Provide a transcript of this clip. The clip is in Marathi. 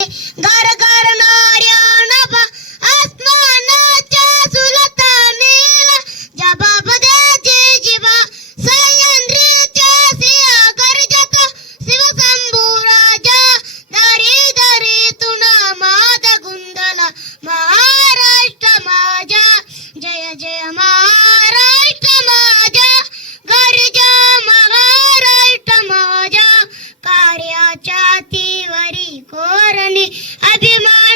घर घर नार्याणप आसमानाच्या सुलता नीला जबाब द्यायची जीवा सह्याद्रीच्या सिंह गर्जत शिवशंभू राजा दरी दरीतून माद गुंदला महाराष्ट्र माझा जय जय महाराष्ट्र माझा गर्ज महाराष्ट्र माझा कार्याच्या तीवरी कोरणी अभिमान